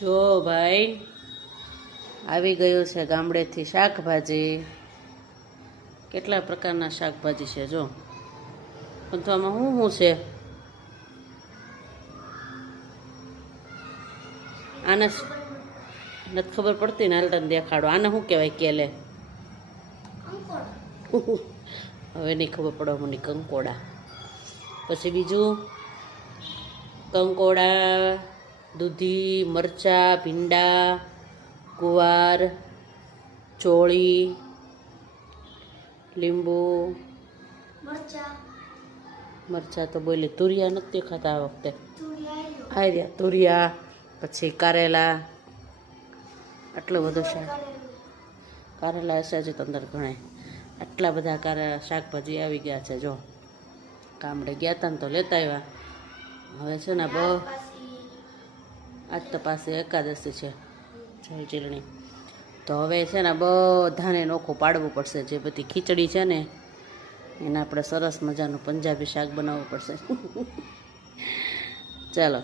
જો ભાઈ આવી ગયું છે ગામડેથી શાકભાજી. કેટલા પ્રકારના શાકભાજી છે જો. પણ તો આમાં શું છે? આને નથી ખબર પડતી ને. હાલ તને દેખાડો. આને શું કહેવાય કેલે? હવે નહીં ખબર પડવા મને. કંકોડા. પછી બીજું કંકોડા, દૂધી, મરચાં, ભીંડા, ગુવાર, ચોળી, લીંબુ, મરચાં તો બોલી. તુરિયા નથી દેખાતા આ વખતે. આર્યા તુરિયા, પછી કારેલા. આટલું બધું શાક. કારેલા હશે જ અંદર ઘણા. આટલા બધા શાકભાજી આવી ગયા છે જો. ગામડે ગયા હતા ને તો લેતા આવ્યા. હવે છે ને આજ તો પાસે એકાદશી છે જય ચીલણી. તો હવે છે ને બધાને નોખું પાડવું પડશે. જે બધી ખીચડી છે ને એને આપણે સરસ મજાનું પંજાબી શાક બનાવવું પડશે. ચાલો.